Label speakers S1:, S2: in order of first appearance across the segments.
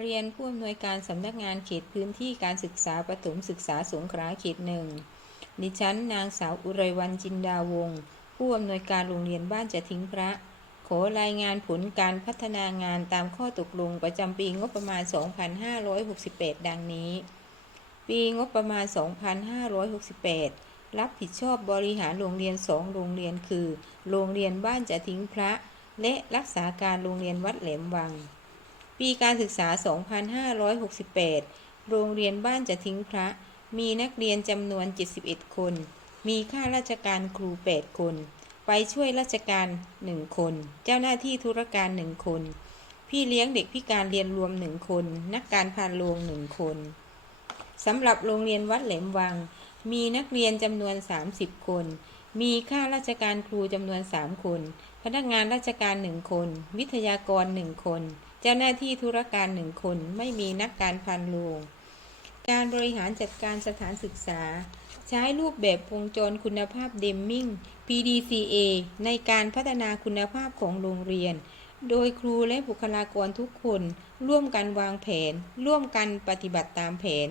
S1: เรียนผู้อำนวยการสำนักงานเขตพื้นที่การศึกษาประถมศึกษาสงขลาเขตหนึ่งดิฉันนางสาวอุไรวันจินดาวงศ์ผู้อำนวยการโรงเรียนบ้านจะทิ้งพระ ขอรายงานผลการพัฒนางานตามข้อตกลงประจำปีงบประมาณ 2568 ดังนี้ ปีงบประมาณ 2568 รับผิดชอบบริหารโรงเรียน2โรงเรียนคือ โรงเรียนบ้านจะทิ้งพระ และรักษาการโรงเรียนวัดแหลมวัง ปีการศึกษา 2568 โรงเรียนบ้านจะทิ้งพระ มีนักเรียนจำนวน 71 คน มีข้าราชการครู 8 คน ไปช่วยราชการ 1 คน เจ้าหน้าที่ธุรการ 1 คน พี่เลี้ยงเด็กพิการเรียนรวม 1 คน นักการพานโรง 1 คนสำหรับโรงเรียนวัดแหลมวัง มีนักเรียนจำนวน 30 คน มีข้าราชการครูจำนวน 3 คน พนักงานราชการ 1 คน วิทยากร 1 คน เจ้าหน้าที่ธุรการ1คนไม่มีนักการพันโรงการบริหารจัดการสถานศึกษา ใช้รูปแบบวงจรคุณภาพเดมมิง PDCA ในการพัฒนาคุณภาพของโรงเรียน โดยครูและบุคลากรทุกคน ร่วมกันวางแผน ร่วมกันปฏิบัติตามแผน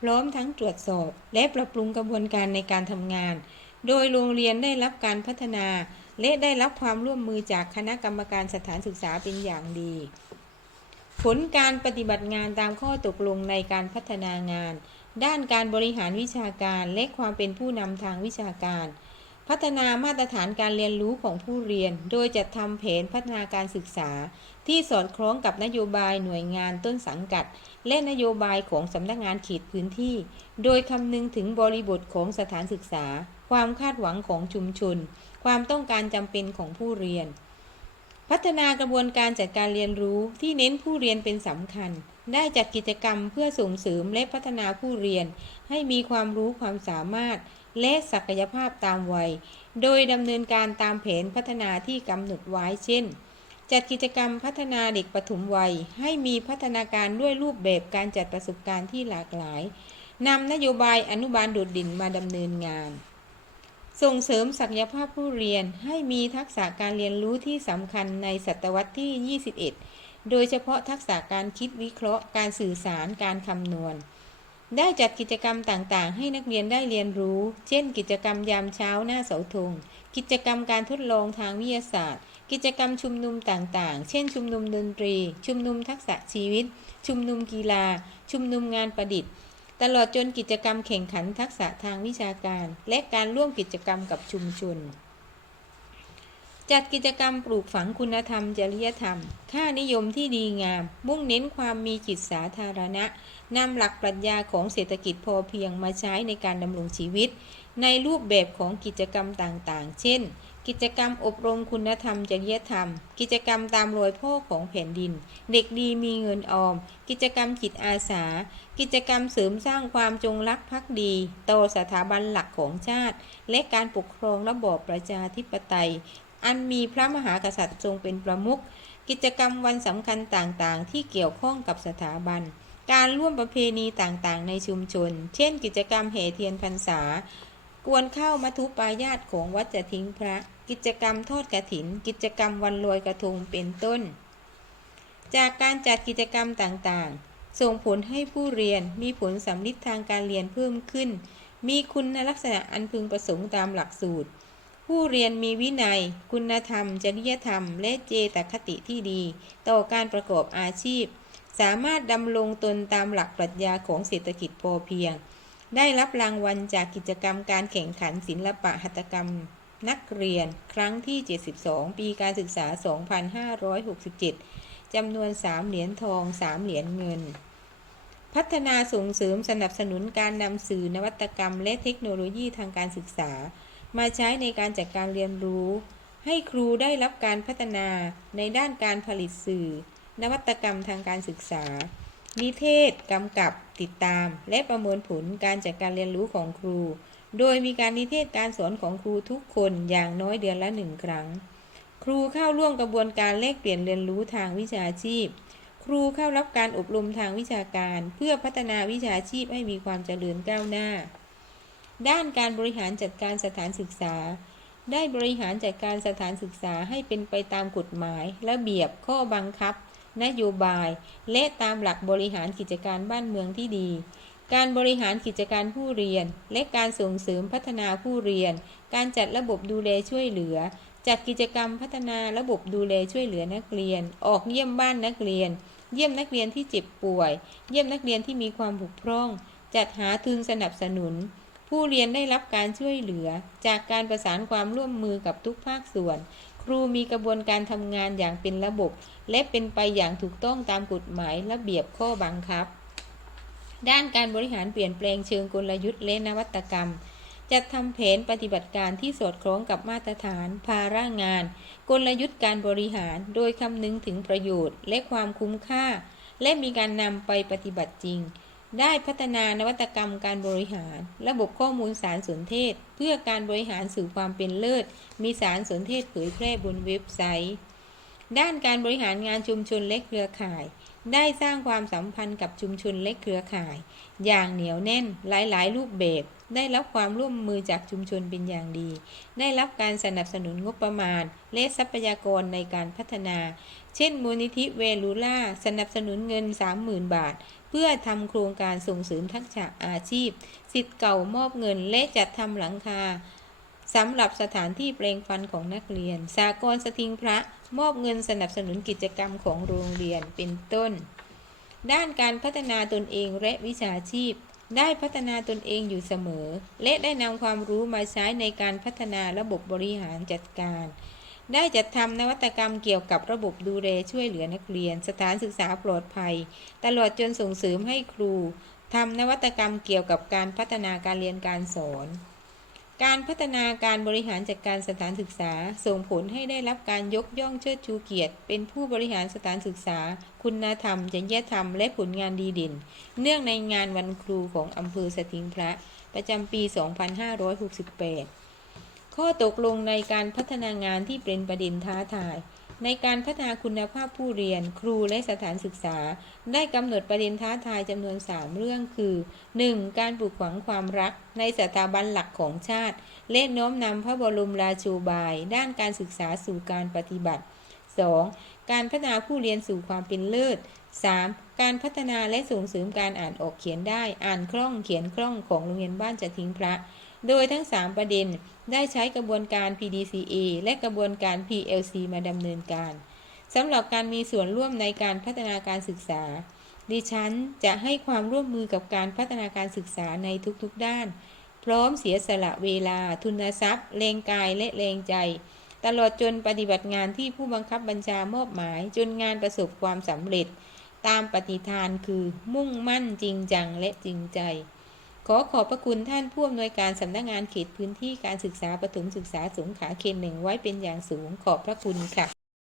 S1: พร้อมทั้งตรวจสอบ และปรับปรุงกระบวนการในการทำงาน โดยโรงเรียนได้รับการพัฒนา และได้รับความร่วมมือจากคณะกรรมการสถานศึกษาเป็นอย่างดี ผลการปฏิบัติงานตามข้อตกลงในการพัฒนางาน ด้านการบริหารวิชาการและความเป็นผู้นำทางวิชาการ พัฒนามาตรฐานการเรียนรู้ของผู้เรียน โดยจัดทำแผนพัฒนาการศึกษา ที่สอดคล้องกับนโยบายหน่วยงานต้นสังกัด และนโยบายของสำนักงานเขตพื้นที่ โดยคำนึงถึงบริบทของสถานศึกษา ความคาดหวังของชุมชน ความต้องการจำเป็นของผู้เรียน พัฒนากระบวนการจัดการเรียนรู้ที่เน้นผู้เรียนเป็นสำคัญ ได้จัดกิจกรรมเพื่อส่งเสริมและพัฒนาผู้เรียน ให้มีความรู้ความสามารถ และศักยภาพตามวัย โดยดำเนินการตามแผนพัฒนาที่กำหนดไว้เช่น จัดกิจกรรมพัฒนาเด็กปฐมวัย ให้มีพัฒนาการด้วยรูปแบบการจัดประสบการณ์ที่หลากหลายนำนโยบายอนุบาลโดดเด่นมาดำเนินงาน ส่งเสริมศักยภาพผู้เรียนให้มีทักษะการเรียนรู้ที่สำคัญในศตวรรษที่ 21 โดยเฉพาะทักษะการคิดวิเคราะห์ การสื่อสาร การคำนวณ ได้จัดกิจกรรมต่างๆ ให้นักเรียนได้เรียนรู้ เช่น กิจกรรมยามเช้าหน้าเสาธง กิจกรรมการทดลองทางวิทยาศาสตร์ กิจกรรมชุมนุมต่างๆ เช่น ชุมนุมดนตรี ชุมนุมทักษะชีวิต ชุมนุมกีฬา ชุมนุมงานประดิษฐ์ ตลอดจนกิจกรรมแข่งขันทักษะทางวิชาการ และการร่วมกิจกรรมกับชุมชน จัดกิจกรรมปลูกฝังคุณธรรม จริยธรรม ค่านิยมที่ดีงาม มุ่งเน้นความมีจิตสาธารณะนำหลักปรัชญาของเศรษฐกิจพอเพียงมาใช้ในการดำรงชีวิต ในรูปแบบของกิจกรรมต่างๆ เช่น กิจกรรมอบรมคุณธรรมจริยธรรม กิจกรรมตามรอยพ่อของแผ่นดิน เด็กดีมีเงินออม กิจกรรมจิตอาสา กิจกรรมเสริมสร้างความจงรักภักดี ต่อสถาบันหลักของชาติ และการปกครองระบอบประชาธิปไตย อันมีพระมหากษัตริย์ทรงเป็นประมุข กิจกรรมวันสำคัญต่างๆ ที่เกี่ยวข้องกับสถาบัน การร่วมประเพณีต่างๆ ในชุมชน เช่น กิจกรรมแห่เทียนพรรษา กวนเข้ามัทุปายาตของวัดจะทิ้งพระ กิจกรรมทอดกระถิน กิจกรรมวันลอยกระทงเป็นต้น จากการจัดกิจกรรมต่างๆ ส่งผลให้ผู้เรียนมีผลสำลิดทางการเรียนเพิ่มขึ้น มีคุณลักษณะอันพึงประสงค์ตามหลักสูตร ผู้เรียนมีวินัย คุณธรรม จริยธรรม และเจตคติที่ดี ต่อการประกอบอาชีพ สามารถดำรงตนตามหลักปรัชญาของเศรษฐกิจพอเพียง ได้รับรางวัลจากกิจกรรมการแข่งขันศิลปะหัตถกรรมนักเรียนครั้งที่ 72 ปีการศึกษา 2567 จำนวน 3 เหรียญทอง 3 เหรียญเงิน พัฒนาส่งเสริมสนับสนุนการนำสื่อนวัตกรรม และเทคโนโลยีทางการศึกษา มาใช้ในการจัดการเรียนรู้ ให้ครูได้รับการพัฒนาในด้านการผลิตสื่อ นวัตกรรมทางการศึกษา นิเทศกำกับ ติดตาม และประเมินผลการจัดการเรียนรู้ของครู โดยมีการนิเทศการสอนของครูทุกคนอย่างน้อยเดือนละหนึ่งครั้ง ครูเข้าร่วมกระบวนการแลกเปลี่ยนเรียนรู้ทางวิชาชีพ ครูเข้ารับการอบรมทางวิชาการ เพื่อพัฒนาวิชาชีพให้มีความเจริญก้าวหน้า ด้านการบริหารจัดการสถานศึกษา ได้บริหารจัดการสถานศึกษาให้เป็นไปตามกฎหมาย ระเบียบข้อบังคับ นโยบาย และตามหลักบริหารกิจการบ้านเมืองที่ดี การบริหารกิจการผู้เรียน และการส่งเสริมพัฒนาผู้เรียน การจัดระบบดูแลช่วยเหลือ จัดกิจกรรมพัฒนาระบบดูแลช่วยเหลือนักเรียน ออกเยี่ยมบ้านนักเรียน เยี่ยมนักเรียนที่เจ็บป่วย เยี่ยมนักเรียนที่มีความบุกพร่อง จัดหาทุนสนับสนุน ผู้เรียนได้รับการช่วยเหลือ จากการประสานความร่วมมือกับทุกภาคส่วน ครูมีกระบวนการทำงานอย่างเป็นระบบ และเป็นไปอย่างถูกต้องตามกฎหมายระเบียบข้อบังคับ ด้านการบริหารเปลี่ยนแปลงเชิงกลยุทธ์และนวัตกรรมจัดทำแผนปฏิบัติการที่สอดคล้องกับมาตรฐาน ภาระงาน กลยุทธ์การบริหาร โดยคำนึงถึงประโยชน์ และความคุ้มค่า และมีการนำไปปฏิบัติจริง ได้พัฒนานวัตกรรมการบริหาร ระบบข้อมูลสารสนเทศ เพื่อการบริหารสู่อความเป็นเลิศ มีสารสนเทศเผยแพร่บนเว็บไซต์ ด้านการบริหารงานชุมชนและเครือข่าย ได้สร้างความสัมพันธ์กับชุมชนและเครือข่าย อย่างเหนียวแน่นหลาย ๆ รูปแบบ ได้รับความร่วมมือจากชุมชนเป็นอย่างดี ได้รับการสนับสนุนงบประมาณ และทรัพยากรในการพัฒนา เช่น มูลนิธิเวลูล่าสนับสนุนเงิน 30,000 บาท เพื่อทำโครงการส่งเสริมทักษะอาชีพสิทธิ์เก่ามอบเงินและจัดทำหลังคาสำหรับสถานที่แปลงฟันของนักเรียน สากลสถิงพระมอบเงินสนับสนุนกิจกรรมของโรงเรียนเป็นต้น ด้านการพัฒนาตนเองและวิชาชีพ ได้พัฒนาตนเองอยู่เสมอ และได้นำความรู้มาใช้ในการพัฒนาระบบบริหารจัดการ ได้จัดทำนวัตกรรมเกี่ยวกับระบบดูแลช่วยเหลือนักเรียน สถานศึกษาปลอดภัย ตลอดจนส่งเสริมให้ครูทำนวัตกรรมเกี่ยวกับการพัฒนาการเรียนการสอน การพัฒนาการบริหารจัดการสถานศึกษา ส่งผลให้ได้รับการยกย่องเชิดชูเกียรติ เป็นผู้บริหารสถานศึกษา คุณธรรมจริยธรรม และผลงานดีเด่น เนื่องในงานวันครูของอำเภอสถิงพระ ประจำปี 2568 ข้อตกลงในการพัฒนางานที่เป็นประเด็นท้าทาย ในการพัฒนาคุณภาพผู้เรียน ครูและสถานศึกษา ได้กำหนดประเด็นท้าทายจำนวน 3 เรื่องคือ 1. การปลูกฝังความรัก ในสถาบันหลักของชาติ และน้อมนำพระบรมราโชบาย ด้านการศึกษาสู่การปฏิบัติ 2. การพัฒนาผู้เรียนสู่ความเป็นเลิศ 3. การพัฒนาและส่งเสริมการอ่านออกเขียนได้ อ่านคล่องเขียนคล่องของโรงเรียนบ้านจะทิ้งพระ โดยทั้ง 3 ประเด็น ได้ใช้กระบวนการ PDCA และกระบวนการ PLC มาดำเนินการสำหรับการมีส่วนร่วมในการพัฒนาการศึกษา ดิฉันจะให้ความร่วมมือกับการพัฒนาการศึกษาในทุกๆด้าน พร้อมเสียสละเวลา ทุนทรัพย์ แรงกายและแรงใจ ตลอดจนปฏิบัติงานที่ผู้บังคับบัญชามอบหมาย จนงานประสบความสำเร็จ ตามปฏิฐานคือมุ่งมั่นจริงจังและจริงใจ ขอขอบพระคุณท่านผู้อำนวยการสำนักงานเขตพื้นที่การศึกษาประถมศึกษาสงขลาเขตหนึ่งไว้เป็นอย่างสูงขอบพระคุณค่ะ